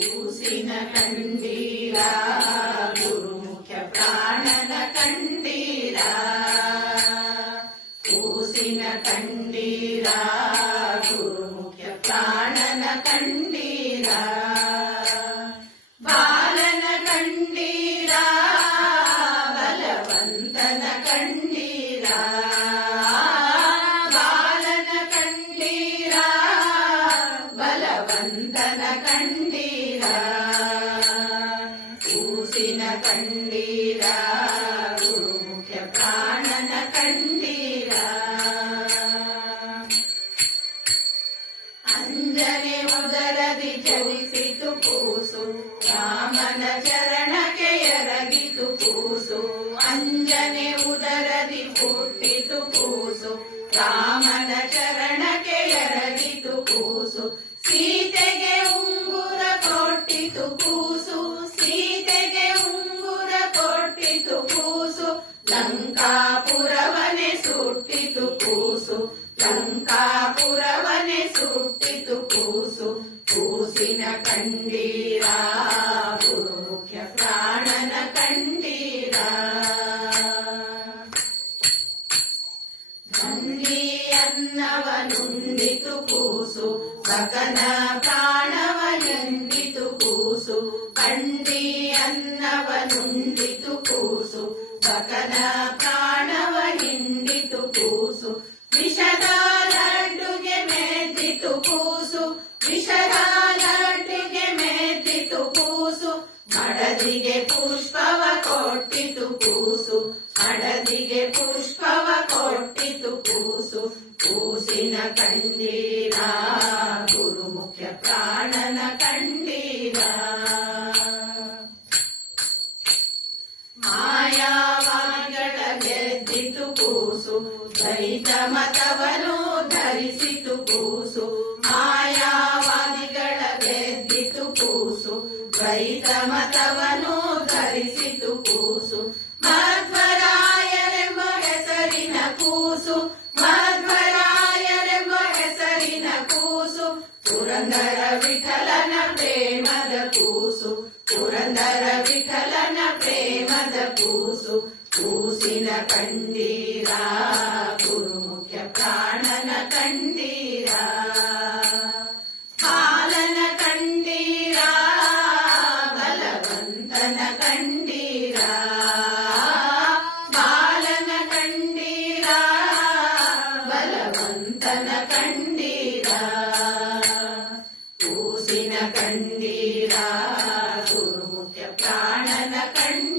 చూసిన కండీరా గురుముఖ్య ప్రాణన కండీరా. చూసిన కండీరా గురుముఖ్య ప్రాణన కండీరా. ಅಂಜನೆ ಉದರದಿ ಚಲಿಸಿತು ಕೂಸು. ರಾಮನ ಚರಣಕ್ಕೆ ಎರಗಿತು ಕೂಸು. ಅಂಜನೆ ಉದರದಿ ಹುಟ್ಟಿತು ಕೂಸು. ರಾಮನ ಚರಣಕ್ಕೆ ಎರಗಿತು ಕೂಸು. ಸೀತೆಗೆ ಉಂಗುರ ಕೊಟ್ಟಿತು ಕೂಸು. ಸೀತೆಗೆ ಉಂಗುರ ಕೊಟ್ಟಿತು ಕೂಸು. ಲಂಕಾಪುರವನೆ పూసు పూసిన కండీరా ముఖ్య ప్రాణన కండీరా. ధన్వి అన్నవ నుండితు పూసు సకన ప్రాణవ నిండితు కండి అన్నవ నుండితు సకన ప్రాణ ಮೇದಿತು ಕೂಸು ಪುಷ್ಪವ ಕೊಟ್ಟಿತು ಕೂಸು ಪುಷ್ಪವ ಕೊಟ್ಟಿತು ಕೂಸು ಕೂಸಿನ ಕಂಡೀರ ಗುರುಮುಖ್ಯ ಪ್ರಾಣನ ಮತವನು ದ್ವೈತ ಮತವನು ಧರಿಸಿತು ಕೂಸು ಮಧ್ವರಾಯರೆಂಬ ಹೆಸರಿನ ಕೂಸು ಮಧ್ವರಾಯರೆಂಬ ಹೆಸರಿನ ಕೂಸು ಪುರಂದರ ವಿಠಲನ ಪ್ರೇಮದ ಕೂಸು ಪುರಂದರ ವಿಠಲನ ಪ್ರೇಮದ ಕೂಸು ಕೂಸಿನ ಕಂಡೀರ ಗುರುಮುಖ್ಯ ಪ್ರಾಣನ ಕಂಡೀರ கண்